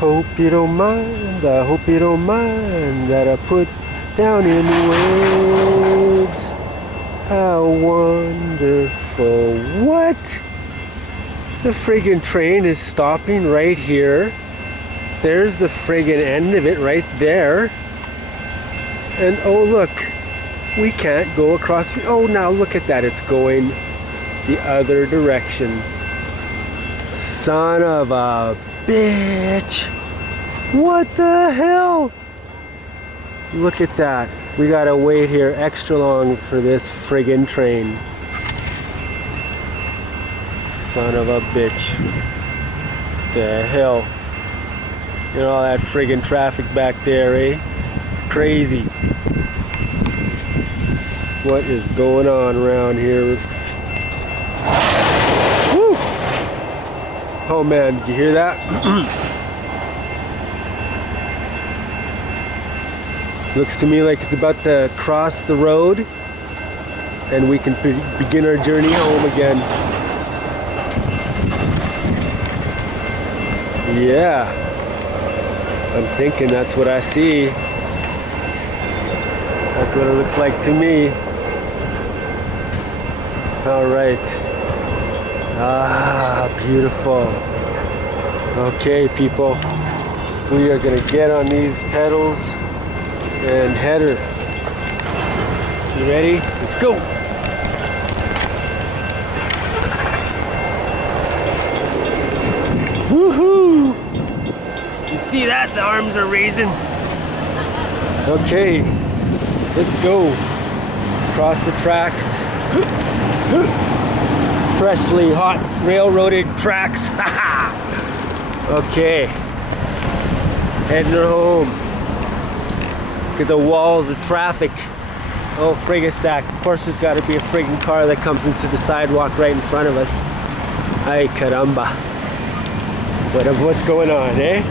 Hope you don't mind, I hope you don't mind that I put down in words how wonderful. What? The friggin' train is stopping right here. There's the friggin' end of it right there. And oh look, we can't go across. Oh, now look at that, it's going the other direction. Son of a bitch. What the hell? Look at that. We gotta wait here extra long for this friggin' train. Son of a bitch. The hell? You know all that friggin' traffic back there, eh? It's crazy. What is going on around here? Woo! Oh man, did you hear that? Looks to me like it's about to cross the road and we can begin our journey home again. Yeah, I'm thinking that's what I see. That's what it looks like to me. All right. Ah, beautiful. Okay, people. We are gonna get on these pedals and head her. You ready? Let's go. Woohoo! You see that? The arms are raising. Okay, let's go. Across the tracks. Freshly hot railroaded tracks. Okay. Heading her home. Look at the walls of traffic. Oh, frigasack. Of course there's got to be a friggin' car that comes into the sidewalk right in front of us. Ay caramba. What's going on, eh?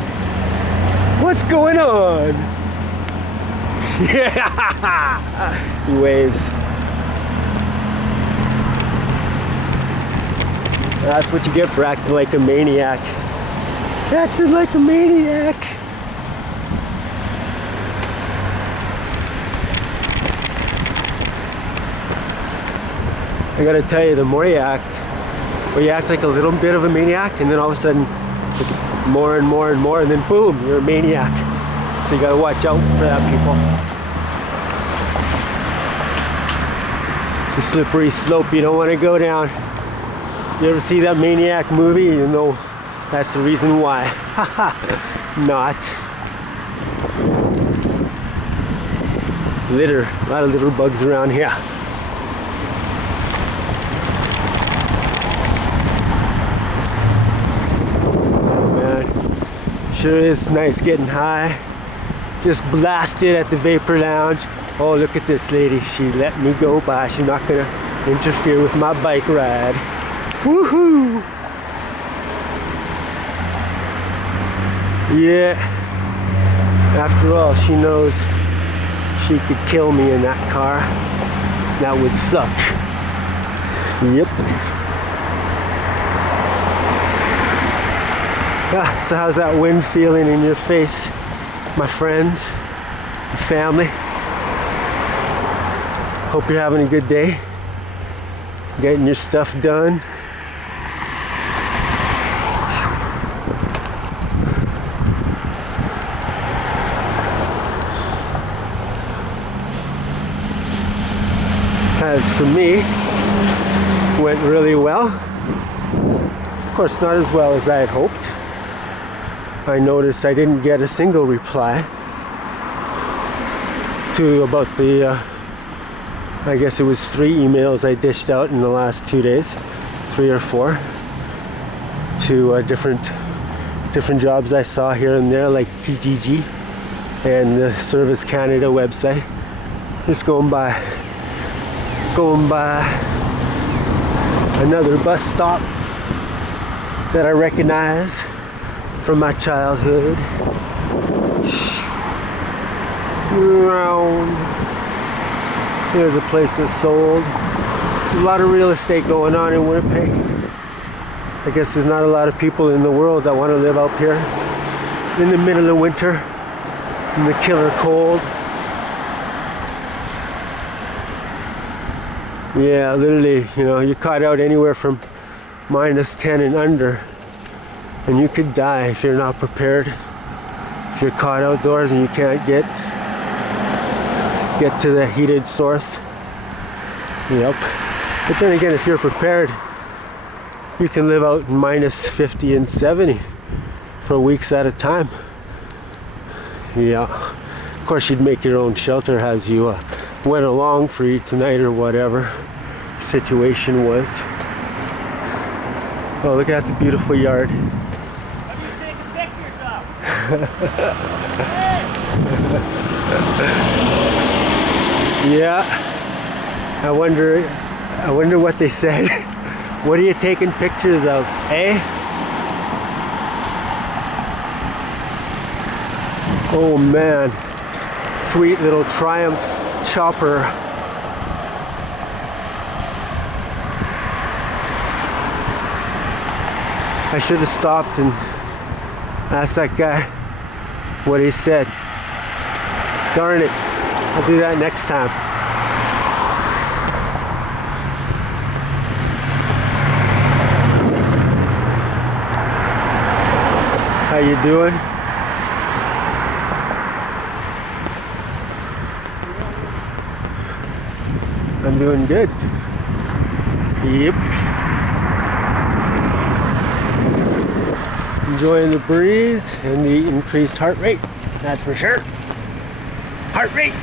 What's going on? Yeah! He waves. That's what you get for acting like a maniac. Acting like a maniac. I gotta tell you, the more you act, or you act like a little bit of a maniac, and then all of a sudden it's more and more and more, and then boom, you're a maniac. So you gotta watch out for that, people. It's a slippery slope you don't want to go down. You ever see that Maniac movie? You know that's the reason why. Not. Litter. A lot of litter bugs around here. Oh man. Sure is nice getting high. Just blasted at the Vapor Lounge. Oh, look at this lady. She let me go by. She's not gonna interfere with my bike ride. Woohoo! Yeah. After all, she knows she could kill me in that car. That would suck. Yep. Ah, so how's that wind feeling in your face, my friends, family? Hope you're having a good day. Getting your stuff done. As for me, went really well. Of course, not as well as I had hoped. I noticed I didn't get a single reply to about the I guess it was 3 emails I dished out in the last 2 days, 3 or 4, to different jobs I saw here and there, like PGG and the Service Canada website. Just going by another bus stop that I recognize from my childhood. Here's a place that's sold. There's a lot of real estate going on in Winnipeg. I guess there's not a lot of people in the world that want to live up here. in the middle of winter, in the killer cold. Yeah, literally, you know, you caught out anywhere from -10 and under, and you could die if you're not prepared. If you're caught outdoors and you can't get to the heated source. Yep. But then again, if you're prepared, you can live out in -50 and 70 for weeks at a time. Yeah. Of course, you'd make your own shelter as you went along for each night or whatever situation was. Oh, look, that's a beautiful yard. How do you take a picture of? Yeah. I wonder what they said. What are you taking pictures of, eh? Oh man. Sweet little Triumph chopper. I should have stopped and asked that guy what he said. Darn it. I'll do that next time. How you doing? I'm doing good. Yep. Enjoying the breeze and the increased heart rate. That's for sure. Heart rate.